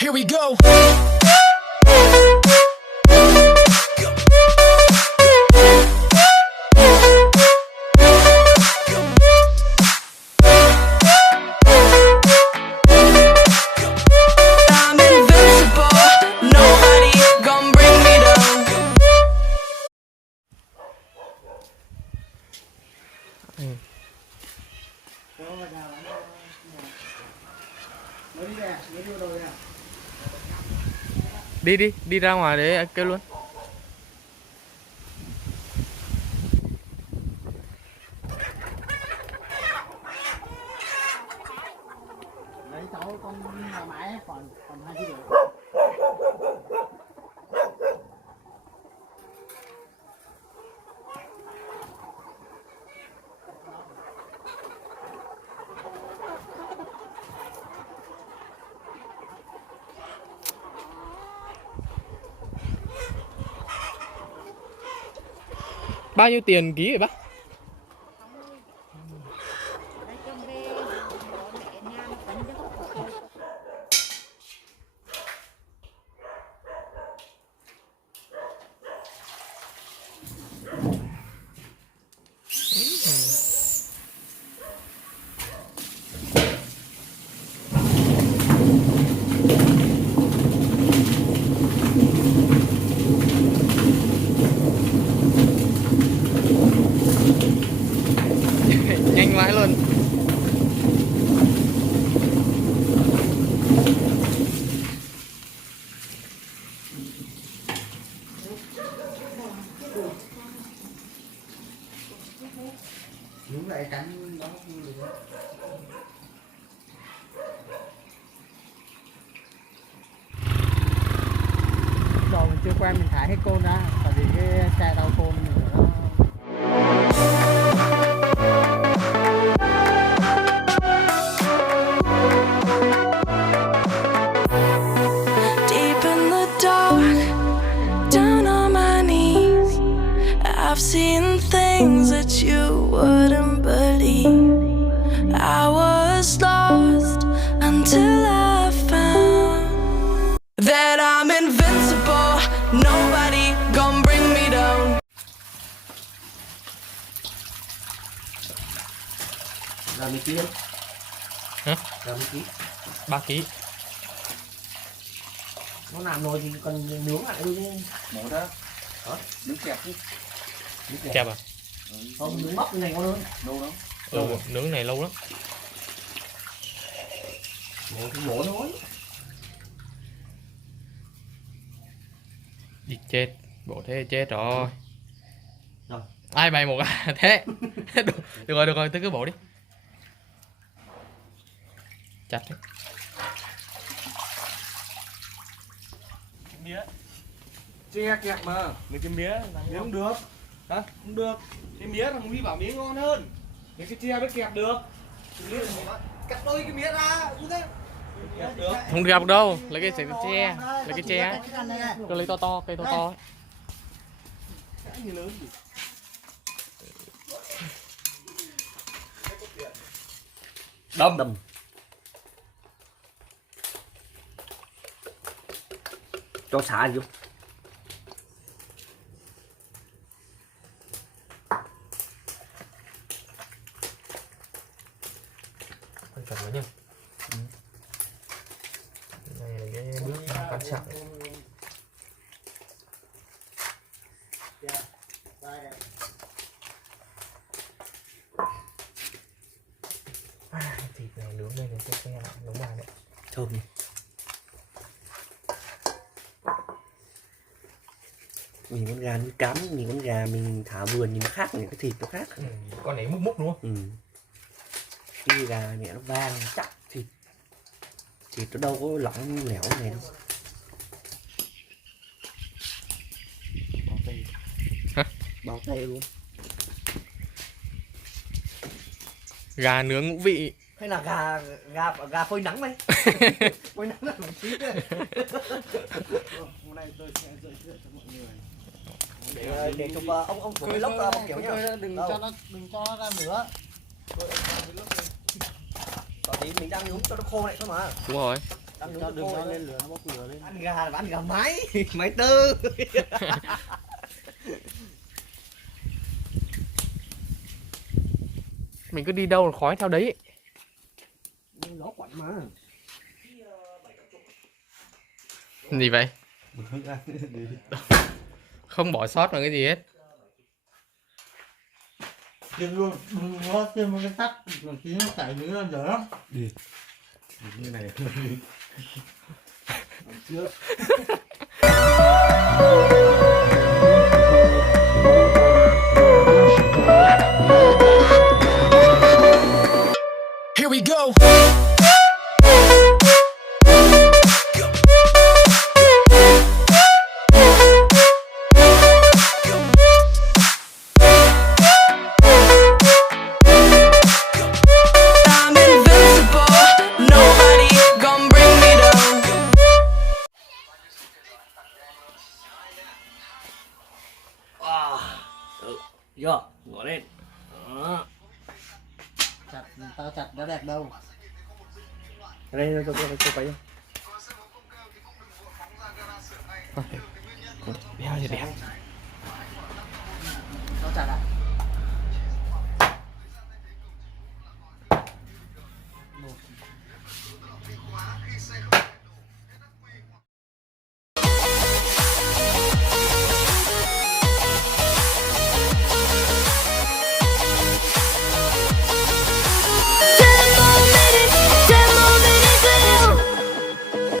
Here we go. I'm invincible. Nobody gonna bring me down. Đi ra ngoài để kêu luôn. Lấy cháu con nhà máy còn 2 kg. Bao nhiêu tiền ký vậy bác? Nhanh vãi luôn. Đúng lại cắn nó không được. Đầu mình chưa quen mình thải hết côn ra, tại vì cái xe đau côn mình nó Deep in the dark, down on my knees, I've seen things that you wouldn't believe. I was lost until I found that I'm invincible. Nobody gonna bring me down. ra mấy ký. Hả? Ra mấy ký. 3 kg. Nó làm rồi thì còn nướng lại thôi chứ. Mổ đó. Hả? Nướng kẹp chứ. Kẹp à? Không, nướng bắp cái này ngon hơn. Lâu lắm. Nướng này lâu lắm. Mổ thì mổ thôi. Đi chết, bộ thế chết rồi. Rồi. Ai bày một à? Thế. Được rồi, tôi cứ bộ đi. Chặt đi. Mía che kẹp mà mấy cái mía không được hả, không được, cái mía thằng Huy bảo mía ngon hơn, mấy cái che mới kẹp được. Cắt đôi cái mía ra như thế kẹp được. Không gặp đâu, lấy cái tre, lấy cái tre. Tôi lấy to, cây to. Cái gì lớn gì. Đâm. Cho xả vô. Quan trọng đấy nhá. Đây là cái bước quan trọng. Thịt này nướng lên để xe lại nướng vào đấy. Thơm nhỉ. Nhìn con gà nuôi cắm, nhìn con gà mình thả vườn nhìn nó khác, những cái thịt nó khác. Con này múc đúng không? Cái gà này nó vàng chắc, thịt nó đâu có lỏng lẻo này đâu. Bao tay. Hả? Bao tay luôn. Gà nướng ngũ vị. Hay là gà phơi nắng đây. Phơi nắng là một tí đấy. Hôm nay tôi sẽ giới thiệu cho mọi người để chụp ông của vlog bóc kiểu nhá. đừng cho nó ra nữa. Còn tí mình đang nhúng cho nó khô lại thôi mà. Đúng rồi. cho đừng cho lên lửa, nó bốc lửa lên. Ăn gà là ăn gà máy máy tư. Mình cứ đi đâu là khói theo đấy. Nó quạnh mà. Gì vậy? Không bỏ sót vào cái gì hết. Thêm luôn, đừng có thêm một cái tắt, còn tí nó chảy nữa là dở lắm. Đi như này. Trước. Here we go. I'm invincible. Nobody gonna bring me down. Vô, ngồi lên. Đó. Chặt, tao chặt nó đẹp đâu. Đây tôi quay. Đeo gì đẹp. Tao chặt à?